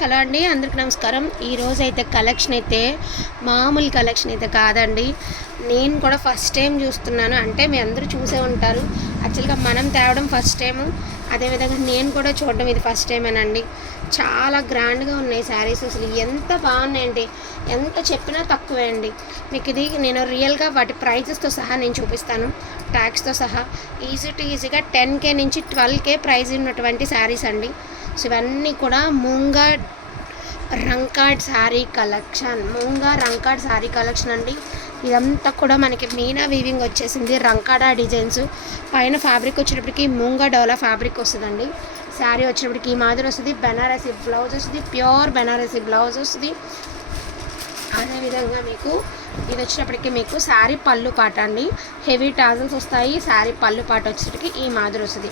Hello అండి అందరికి నమస్కారం. ఈరోజు అయితే కలెక్షన్ అయితే మామూలు కలెక్షన్ అయితే కాదండి. నేను కూడా ఫస్ట్ టైం చూస్తున్నాను. అంటే మీ అందరూ చూసే ఉంటారు. యాక్చువల్గా మనం తేవడం ఫస్ట్ టైము అదేవిధంగా నేను కూడా చూడడం ఇది ఫస్ట్ టైమేనండి చాలా గ్రాండ్గా ఉన్నాయి శారీస్ అసలు ఎంత బాగున్నాయండి. ఎంత చెప్పినా తక్కువే అండి. మీకు ఇది నేను రియల్గా వాటి ప్రైజెస్తో సహా నేను చూపిస్తాను. ట్యాక్స్తో సహా. ఈజీ టు ఈజీగా టెన్ కే నుంచి ట్వెల్వ్ కే ప్రైజ్ ఉన్నటువంటి శారీస్ అండి. సో ఇవన్నీ కూడా moonga rangkat saree collection. Moonga rangkat saree collection అండి. ఇదంతా కూడా మనకి మీనా వీవింగ్ వచ్చేసింది. రంకాడా డిజైన్స్. పైన ఫ్యాబ్రిక్ వచ్చేటప్పటికి మూంగా డోలా ఫ్యాబ్రిక్ వస్తుందండి. శారీ వచ్చేటప్పటికి ఈ మాదిరి వస్తుంది. బెనారసీ బ్లౌజ్ వస్తుంది. ప్యూర్ బెనారసీ బ్లౌజ్ వస్తుంది. అదేవిధంగా మీకు ఇది వచ్చినప్పటికీ మీకు శారీ పళ్ళు పాట అండి. హెవీ టాజల్స్ వస్తాయి. శారీ పళ్ళు పాట వచ్చేటప్పటికి ఈ మాదిరి వస్తుంది.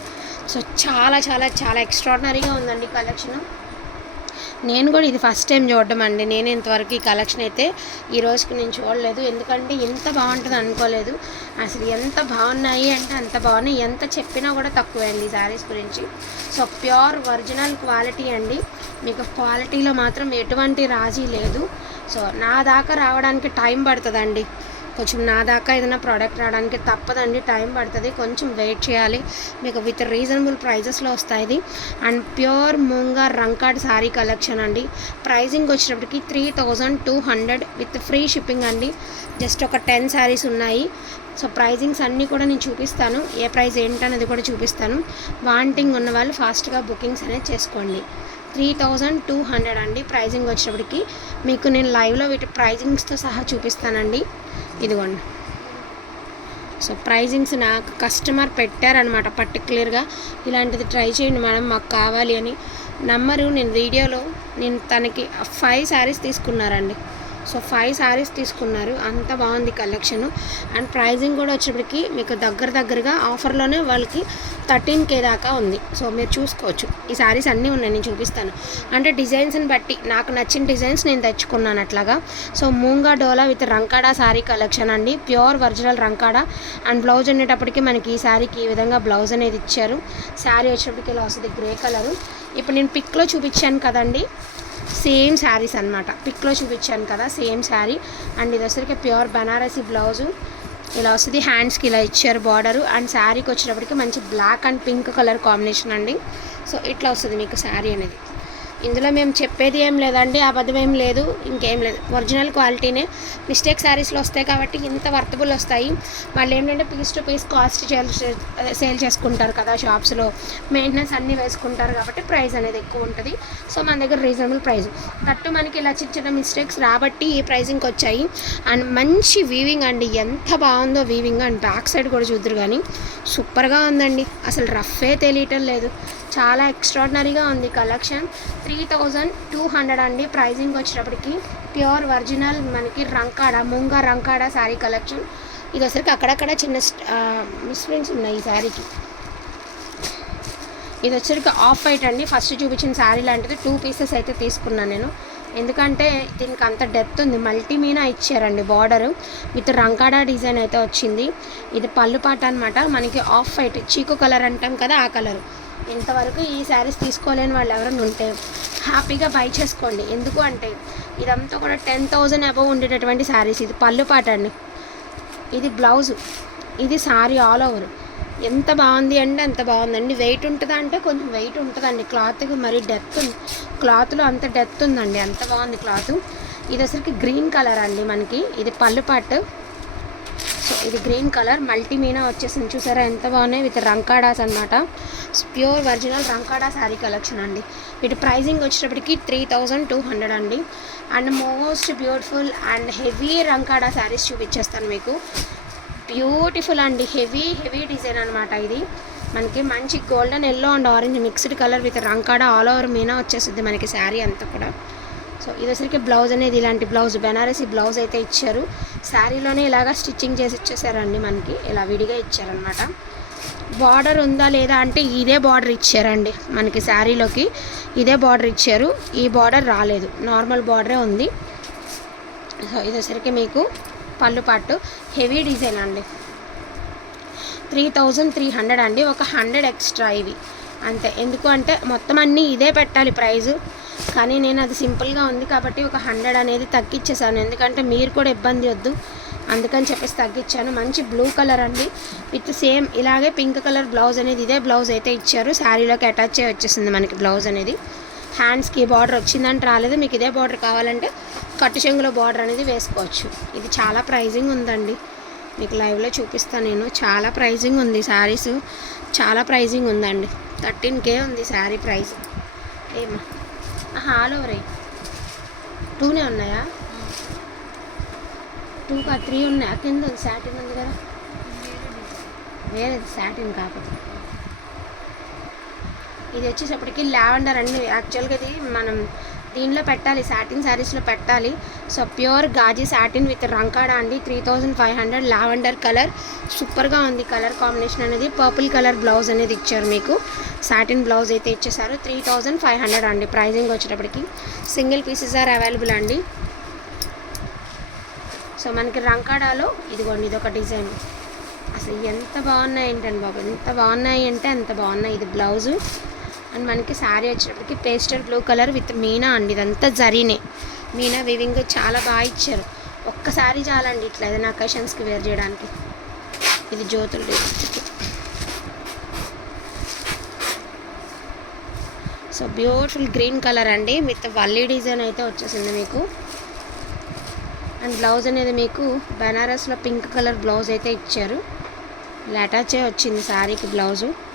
సో చాలా చాలా చాలా ఎక్స్ట్రాడినరీగా ఉందండి కలెక్షన్ నేను కూడా ఇది ఫస్ట్ టైం చూడడం అండి. నేను ఇంతవరకు ఈ కలెక్షన్ అయితే ఈ రోజుకి నేను చూడలేదు. ఎందుకంటే ఎంత బాగుంటుంది అనుకోలేదు. అసలు ఎంత బాగున్నాయి అంటే అంత బాగున్నాయి. ఎంత చెప్పినా కూడా తక్కువే అండి ఈ శారీస్ గురించి. సో ప్యూర్ ఒరిజినల్ క్వాలిటీ అండి. మీకు క్వాలిటీలో మాత్రం ఎటువంటి రాజీ లేదు. సో నా దాకా రావడానికి టైం పడుతుందండి. కొంచెం నా దాకా ఏదైనా ప్రోడక్ట్ రావడానికి తప్పదండి. టైం పడుతుంది. కొంచెం వెయిట్ చేయాలి. మీకు విత్ రీజనబుల్ ప్రైజెస్లో వస్తాయి. ఇది and pure moonga rangkat saree collection అండి. ప్రైజింగ్ వచ్చేటప్పటికి three thousand two hundred with free shipping అండి. జస్ట్ ఒక టెన్ శారీస్ ఉన్నాయి. సో ప్రైజింగ్స్ అన్నీ కూడా నేను చూపిస్తాను. ఏ ప్రైస్ ఏంటనేది కూడా చూపిస్తాను. వాంటింగ్ ఉన్న వాళ్ళు ఫాస్ట్గా బుకింగ్స్ అనేది చేసుకోండి. త్రీ థౌజండ్ టూ హండ్రెడ్ అండి ప్రైజింగ్ వచ్చేటప్పటికి. మీకు నేను లైవ్లో వీటి ప్రైజింగ్స్తో సహా చూపిస్తానండి. ఇదిగోండి. సో ప్రైజింగ్స్ నాకు కస్టమర్ పెట్టారనమాట పర్టికులర్గా ఇలాంటిది ట్రై చేయండి మేడం మాకు కావాలి అని. నంబరు నేను వీడియోలో నేను తనకి ఫైవ్ శారీస్ తీసుకున్నారండి. సో ఫైవ్ శారీస్ తీసుకున్నారు. అంత బాగుంది కలెక్షన్ అండ్ ప్రైజింగ్ కూడా వచ్చేప్పటికి మీకు దగ్గర దగ్గరగా ఆఫర్లోనే వాళ్ళకి థర్టీన్ కే దాకా ఉంది. సో మీరు చూసుకోవచ్చు. ఈ శారీస్ అన్నీ ఉన్నాయి నేను చూపిస్తాను. అంటే డిజైన్స్ని బట్టి నాకు నచ్చిన డిజైన్స్ నేను తెచ్చుకున్నాను అట్లాగా. So moonga dola with rangkat saree collection అండి. Pure original rangkat and blouse అనేటప్పటికి మనకి ఈ శారీకి ఈ విధంగా బ్లౌజ్ అనేది ఇచ్చారు. శారీ వచ్చేటప్పటికి ఇలా వస్తుంది గ్రే కలరు ఇప్పుడు నేను పిక్లో చూపించాను కదండి. సేమ్ శారీస్ అనమాట పిక్లో చూపించాను కదా సేమ్ శారీ. అండ్ ఇది వచ్చరికి ప్యూర్ బనారసి బ్లౌజు. ఇలా వస్తుంది హ్యాండ్స్కి ఇలా ఇచ్చారు బార్డరు. అండ్ శారీకి వచ్చేటప్పటికి మంచి black and pink colour combination అండి. సో ఇట్లా వస్తుంది మీకు శారీ అనేది. ఇందులో మేము చెప్పేది ఏం లేదండి అబద్ధం ఏం లేదు ఇంకేం లేదు. ఒరిజినల్ క్వాలిటీనే. మిస్టేక్ శారీస్లో వస్తాయి కాబట్టి ఇంత వర్తబుల్ వస్తాయి. వాళ్ళు ఏంటంటే piece to piece cost sale చేసుకుంటారు కదా షాప్స్లో. మెయింటెనెన్స్ అన్నీ వేసుకుంటారు కాబట్టి ప్రైస్ అనేది ఎక్కువ ఉంటుంది. సో మన దగ్గర రీజనబుల్ ప్రైస్. కట్టు మనకి ఇలా చిన్న చిన్న మిస్టేక్స్ రాబట్టి ఈ ప్రైజింగ్కి వచ్చాయి అండ్ మంచి వీవింగ్ అండి. ఎంత బాగుందో వీవింగ్. అండ్ బ్యాక్ సైడ్ కూడా చూద్దరు కానీ సూపర్గా ఉందండి. అసలు రఫే తెలియటం లేదు. చాలా ఎక్స్ట్రాడినరీగా ఉంది collection. Three three thousand two hundred అండి. ప్రైజింగ్ వచ్చేటప్పటికి ప్యూర్ ఒరిజినల్ మనకి రంకాడ ముంగ రంకాడ శారీ కలెక్షన్. ఇది వచ్చరికి అక్కడక్కడ చిన్న మిస్ప్రింట్స్ ఉన్నాయి ఈ శారీకి. ఇది వచ్చరికి ఆఫ్ వైట్ అండి. ఫస్ట్ చూపించిన శారీ లాంటిది. టూ పీసెస్ అయితే తీసుకున్నాను నేను. ఎందుకంటే దీనికి అంత డెప్త్ ఉంది. మల్టీమీనా ఇచ్చారండి బార్డర్ విత్ రంకాడా డిజైన్ అయితే వచ్చింది. ఇది పళ్ళు పాట అనమాట మనకి ఆఫ్ వైట్ చీకు కలర్ అంటాం కదా ఆ కలర్. ఇంతవరకు ఈ శారీస్ తీసుకోలేని వాళ్ళు ఎవరైనా ఉంటే హ్యాపీగా బై చేసుకోండి. ఎందుకు అంటే ఇదంతా కూడా టెన్ థౌజండ్ అబవ్ ఉండేటటువంటి శారీస్. ఇది పళ్ళు పాట అండి. ఇది బ్లౌజ్ ఇది శారీ ఆల్ ఓవర్ ఎంత బాగుంది అంటే అంత బాగుందండి. వెయిట్ ఉంటుందా అంటే కొంచెం వెయిట్ ఉంటుందండి. క్లాత్కి మరీ డెత్ ఉంది క్లాత్లో అంత డెత్ ఉందండి. అంత బాగుంది క్లాత్ ఇది అసలుకి గ్రీన్ కలర్ అండి మనకి. ఇది పళ్ళు పాటు. ఇది గ్రీన్ కలర్ మల్టీమీనా వచ్చేసింది. చూసారా ఎంత బాగున్నాయి? విత్ రంకాడాస్ అనమాట pure original rangkat saree collection అండి. వీటి ప్రైజింగ్ వచ్చేటప్పటికి త్రీ థౌజండ్ టూ హండ్రెడ్ అండి. And most beautiful and heavy rangkat sarees చూపించేస్తాను మీకు. బ్యూటిఫుల్ అండి. హెవీ హెవీ డిజైన్ అనమాట ఇది. మనకి మంచి golden yellow and orange mixed colour with rangkat all over meena వచ్చేస్తుంది మనకి శారీ అంతా కూడా. సో ఇది వచ్చరికి బ్లౌజ్ అనేది ఇలాంటి బ్లౌజ్ బెనారసీ బ్లౌజ్ అయితే ఇచ్చారు. శారీలోనే ఇలాగా స్టిచ్చింగ్ చేసి ఇచ్చేసారండి మనకి. ఇలా విడిగా ఇచ్చారనమాట బార్డర్ ఉందా లేదా అంటే ఇదే బార్డర్ ఇచ్చారండి మనకి శారీలోకి ఇదే బార్డర్ ఇచ్చారు. ఈ బార్డర్ రాలేదు. నార్మల్ బార్డరే ఉంది. సో ఇది మీకు పళ్ళు పట్టు. హెవీ డిజైన్ అండి. త్రీ థౌజండ్ త్రీ హండ్రెడ్ అండి. ఒక హండ్రెడ్ ఎక్స్ట్రా ఇవి. అంతే. ఎందుకు అంటే మొత్తం అన్నీ ఇదే పెట్టాలి ప్రైజు. కానీ నేను అది సింపుల్గా ఉంది కాబట్టి ఒక హండ్రెడ్ అనేది తగ్గించేసాను ఎందుకంటే మీరు కూడా ఇబ్బంది వద్దు. అందుకని చెప్పేసి తగ్గించాను మంచి బ్లూ కలర్ అండి. విత్ సేమ్ ఇలాగే పింక్ కలర్ బ్లౌజ్ అనేది ఇదే బ్లౌజ్ అయితే ఇచ్చారు. శారీలోకి అటాచ్ అయ్యి వచ్చేసింది మనకి బ్లౌజ్ అనేది. హ్యాండ్స్కి బార్డర్ వచ్చిందంటే రాలేదు. మీకు ఇదే బార్డర్ కావాలంటే కట్టు చెంగులో బార్డర్ అనేది వేసుకోవచ్చు. ఇది చాలా ప్రైజింగ్ ఉందండి. మీకు లైవ్లో చూపిస్తాను నేను. చాలా ప్రైజింగ్ ఉంది శారీస్. చాలా ప్రైజింగ్ ఉందండి. థర్టీన్ కే ఉంది శారీ ప్రైస్ ఏమో ఆల్ ఓవర్ టూనే ఉన్నాయా? టూ కా త్రీ ఉన్నాయి. కింద ఉంది సాటిన్ ఉంది కదా. వేరేది సాటిన్ కాకపోతే ఇది వచ్చేసప్పటికి లావెండర్ అండి యాక్చువల్గా ఇది మనం దీనిలో పెట్టాలి సాటిన్ శారీస్లో పెట్టాలి. So pure gaji satin with rangkat అండి. Three thousand five hundred lavender colour సూపర్గా ఉంది కలర్ కాంబినేషన్ అనేది. పర్పుల్ కలర్ బ్లౌజ్ అనేది ఇచ్చారు మీకు. సాటిన్ బ్లౌజ్ అయితే ఇచ్చేసారు. త్రీ థౌజండ్ ఫైవ్ హండ్రెడ్ అండి ప్రైజింగ్ వచ్చేటప్పటికి. సింగిల్ పీసెస్ ఆర్ అవైలబుల్ అండి. సో మనకి రంకాడాలో ఇదిగోండి ఇది ఒక డిజైన్ అసలు ఎంత బాగున్నాయి ఏంటండి బాబు? ఎంత బాగున్నాయి అంటే అంత బాగున్నాయి. ఇది బ్లౌజు అండ్ మనకి శారీ వచ్చేటప్పటికి pastel blue colour with meena అండి. ఇదంతా జరీనే. మీనా వివింగ్ చాలా బాగా ఇచ్చారు. ఒక్కసారి చాలండి ఇట్లా ఏదైనా అకేషన్స్కి వేర్ చేయడానికి. ఇది జ్యోతులు సో బ్యూటిఫుల్ గ్రీన్ కలర్ అండి. విత్ వల్లీ డిజైన్ అయితే వచ్చేసింది మీకు. అండ్ బ్లౌజ్ అనేది మీకు బెనారస్లో పింక్ కలర్ బ్లౌజ్ అయితే ఇచ్చారు. ఇలా అటాచే వచ్చింది శారీకి బ్లౌజు.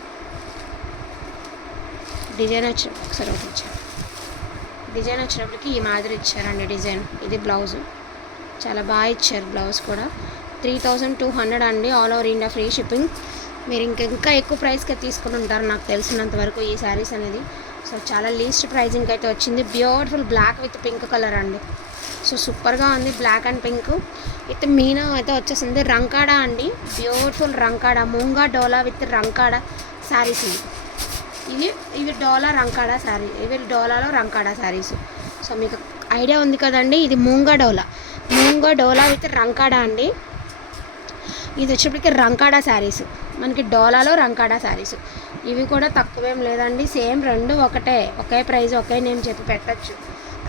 డిజైన్ వచ్చి ఒకసారి ఒకటి డిజైన్ వచ్చినప్పటికి ఈ మాదిరి ఇచ్చారండి డిజైన్. ఇది బ్లౌజు. చాలా బాగా ఇచ్చారు బ్లౌజ్ కూడా. త్రీ థౌజండ్ టూ హండ్రెడ్ అండి all over India free shipping. మీరు ఇంకా ఇంకా ఎక్కువ ప్రైస్కి తీసుకుని ఉంటారు నాకు తెలిసినంత వరకు ఈ శారీస్ అనేది. సో చాలా లీస్ట్ ప్రైజింగ్ అయితే వచ్చింది. Beautiful black with pink colour అండి. సో సూపర్గా ఉంది black and pink with meena అయితే వచ్చేసింది రంకాడా అండి. Beautiful rangkat. Moonga dola with rangkat sarees ఇది. ఇవి ఇవి డోలా రంకాడా శారీ ఇవి డోలాలో రంకాడా శారీస్. సో మీకు ఐడియా ఉంది కదండి ఇది మూంగా డోలా. మూంగా డోలా విత్ రంకాడా అండి. ఇది వచ్చేప్పటికి రంకాడా శారీస్. మనకి డోలాలో రంకాడా శారీస్. ఇవి కూడా తక్కువేం లేదండి సేమ్ రెండు ఒకటే ఒకే ప్రైస్ ఒకే నేమ్ చెప్పి పెట్టచ్చు.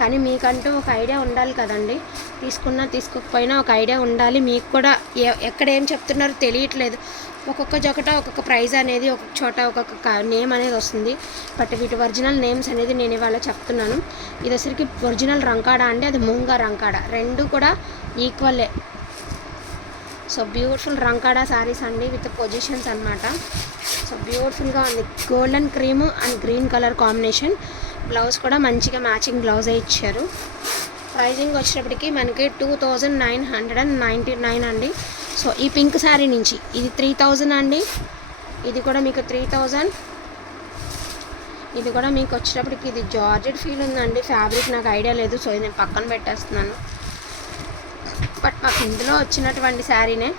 కానీ మీకంటూ ఒక ఐడియా ఉండాలి కదండి. తీసుకున్నా తీసుకోకపోయినా ఒక ఐడియా ఉండాలి. మీకు కూడా ఎక్కడ ఏం చెప్తున్నారో తెలియట్లేదు. ఒక్కొక్క జొకట ఒక్కొక్క ప్రైజ్ అనేది ఒక్కొక్క చోట ఒక్కొక్క నేమ్ అనేది వస్తుంది. బట్ వీటి ఒరిజినల్ నేమ్స్ అనేది నేను ఇవాళ చెప్తున్నాను. ఇది వచ్చరికి ఒరిజినల్ రంకాడా అండి? అది మూంగా రంకాడ? రెండు కూడా ఈక్వలే. సో బ్యూటిఫుల్ రంకాడ శారీస్ అండి. విత్ పొజిషన్స్ అన్నమాట. సో బ్యూటిఫుల్గా ఉంది. Golden cream and green colour combination. Blouse కూడా మంచిగా మ్యాచింగ్ బ్లౌజే ఇచ్చారు. ప్రైజింగ్ వచ్చేటప్పటికి మనకి two thousand nine hundred and ninety nine అండి. సో ఈ పింక్ శారీ నుంచి ఇది త్రీ థౌజండ్ అండి. ఇది కూడా మీకు త్రీ థౌజండ్. ఇది కూడా మీకు వచ్చేటప్పటికి ఇది జార్జెట్ ఫీల్ ఉందండి. ఫ్యాబ్రిక్ నాకు ఐడియా లేదు సో ఇది నేను పక్కన పెట్టేస్తున్నాను. బట్ మాకు ఇందులో వచ్చినటువంటి శారీనే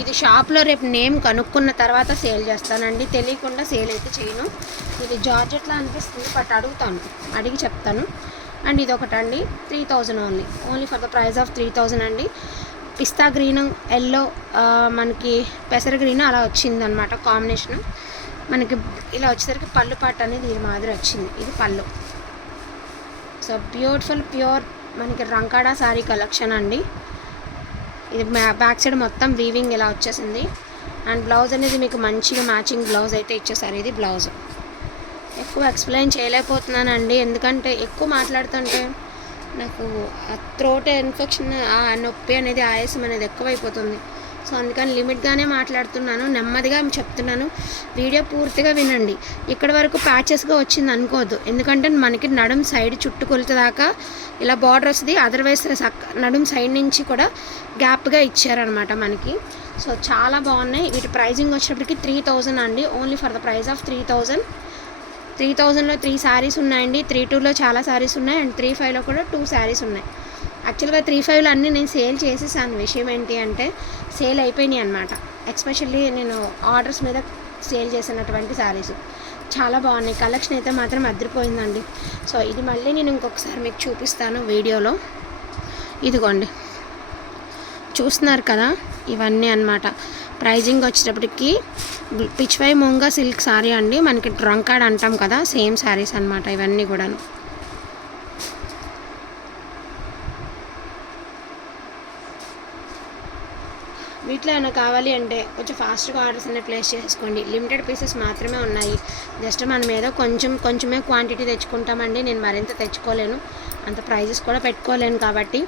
ఇది షాప్లో రేపు నేమ్ కనుక్కున్న తర్వాత సేల్ చేస్తానండి. తెలియకుండా సేల్ అయితే చేయను. ఇది జార్జెట్లా అనిపిస్తుంది బట్ అడుగుతాను. అడిగి చెప్తాను. అండ్ ఇది ఒకటండి three thousand only only for the price of three thousand అండి. పిస్తా గ్రీన్ ఎల్లో మనకి పెసర గ్రీన్ అలా వచ్చిందనమాట కాంబినేషన్. మనకి ఇలా వచ్చేసరికి పళ్ళు పాట అనేది ఇది మాదిరి వచ్చింది. ఇది పళ్ళు. సో బ్యూటిఫుల్ ప్యూర్ మనకి రంకాడా శారీ కలెక్షన్ అండి. ఇది బ్యాక్ సైడ్ మొత్తం వీవింగ్ ఇలా వచ్చేసింది. అండ్ బ్లౌజ్ అనేది మీకు మంచిగా మ్యాచింగ్ బ్లౌజ్ అయితే ఇచ్చేసారు. ఇది బ్లౌజ్ ఎక్కువ ఎక్స్ప్లెయిన్ చేయలేకపోతున్నానండి. ఎందుకంటే ఎక్కువ మాట్లాడుతుంటే నాకు త్రోట్ ఇన్ఫెక్షన్ ఆ నొప్పి అనేది ఆయాసం అనేది ఎక్కువైపోతుంది. సో అందుకని లిమిట్గానే మాట్లాడుతున్నాను నెమ్మదిగా చెప్తున్నాను. వీడియో పూర్తిగా వినండి. ఇక్కడ వరకు ప్యాచెస్గా వచ్చింది అనుకోవద్దు. ఎందుకంటే మనకి నడుం సైడ్ చుట్టుకొలత దాకా ఇలా బార్డర్ వస్తుంది. అదర్వైజ్ నడుం సైడ్ నుంచి కూడా గ్యాప్గా ఇచ్చారనమాట మనకి. సో చాలా బాగున్నాయి. వీటి ప్రైజింగ్ వచ్చేటప్పటికి త్రీ థౌజండ్ అండి. Only for the price of three thousand. Three థౌజండ్లో త్రీ శారీస్ ఉన్నాయండి. త్రీ టూలో చాలా శారీస్ ఉన్నాయి. అండ్ త్రీ ఫైవ్లో కూడా టూ శారీస్ ఉన్నాయి. యాక్చువల్గా త్రీ ఫైవ్లో అన్నీ నేను సేల్ చేసేసాను. విషయం ఏంటి అంటే సేల్ అయిపోయినాయి అనమాట ఎస్పెషల్లీ నేను ఆర్డర్స్ మీద సేల్ చేసినటువంటి శారీస్. చాలా బాగున్నాయి. కలెక్షన్ అయితే మాత్రం అదిరిపోయిందండి సో ఇది మళ్ళీ నేను ఇంకొకసారి మీకు చూపిస్తాను వీడియోలో. ఇదిగోండి. చూస్తున్నారు కదా? ఇవన్నీ అన్నమాట. ప్రైజింగ్ వచ్చేటప్పటికి పిచ్వై మొంగ సిల్క్ సారీ అండి. మనకి డ్రంకాడ్ అంటాం కదా? సేమ్ శారీస్ అనమాట ఇవన్నీ కూడాను. వీటిలో ఏమైనా కావాలి అంటే కొంచెం ఫాస్ట్గా ఆర్డర్స్ అనేవి ప్లేస్ చేసుకోండి. లిమిటెడ్ పీసెస్ మాత్రమే ఉన్నాయి. జస్ట్ మనం ఏదో కొంచెం కొంచెమే క్వాంటిటీ తెచ్చుకుంటామండి. నేను మరింత తెచ్చుకోలేను. అంత ప్రైజెస్ కూడా పెట్టుకోలేను కాబట్టి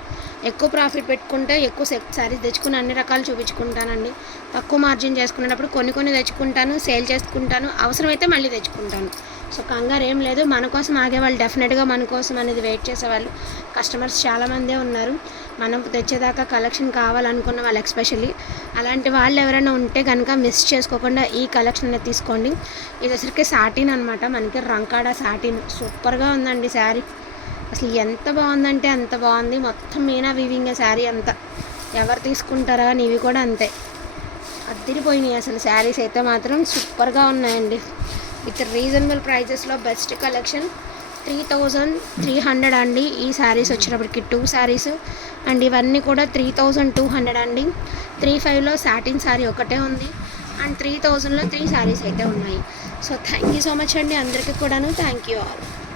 ఎక్కువ ప్రాఫిట్ పెట్టుకుంటే ఎక్కువ సెట్ శారీస్ తెచ్చుకుని అన్ని రకాలు చూపించుకుంటానండి. తక్కువ మార్జిన్ చేసుకునేటప్పుడు కొన్ని కొన్ని తెచ్చుకుంటాను సేల్ చేసుకుంటాను అవసరమైతే మళ్ళీ తెచ్చుకుంటాను. సో కంగారు ఏం లేదు. మన కోసం ఆగేవాళ్ళు డెఫినెట్గా మన కోసం అనేది వెయిట్ చేసేవాళ్ళు కస్టమర్స్ చాలామందే ఉన్నారు. మనం తెచ్చేదాకా కలెక్షన్ కావాలనుకున్న వాళ్ళు ఎక్స్పెషల్లీ అలాంటి వాళ్ళు ఎవరైనా ఉంటే కనుక మిస్ చేసుకోకుండా ఈ కలెక్షన్ అనేది తీసుకోండి. ఇది వచ్చరికి సాటిన్ అనమాట మనకి రంకాడా సాటిన్ సూపర్గా ఉందండి శారీ అసలు ఎంత బాగుందంటే అంత బాగుంది. మొత్తం మీనా వీవింగ్ శారీ అంతా. ఎవరు తీసుకుంటారా నీవి కూడా అంతే. అద్దరిపోయినాయి అసలు శారీస్ అయితే మాత్రం సూపర్గా ఉన్నాయండి. విత్ రీజనబుల్ ప్రైజెస్లో best collection three thousand three hundred అండి ఈ శారీస్ వచ్చినప్పటికి. టూ శారీస్ అండ్ ఇవన్నీ కూడా త్రీ థౌజండ్ టూ హండ్రెడ్ అండి. త్రీ ఫైవ్లో సాటిన్ శారీ ఒకటే ఉంది. అండ్ త్రీ థౌజండ్లో త్రీ శారీస్ అయితే ఉన్నాయి. So thank you so much అండి అందరికీ కూడాను. Thank you all.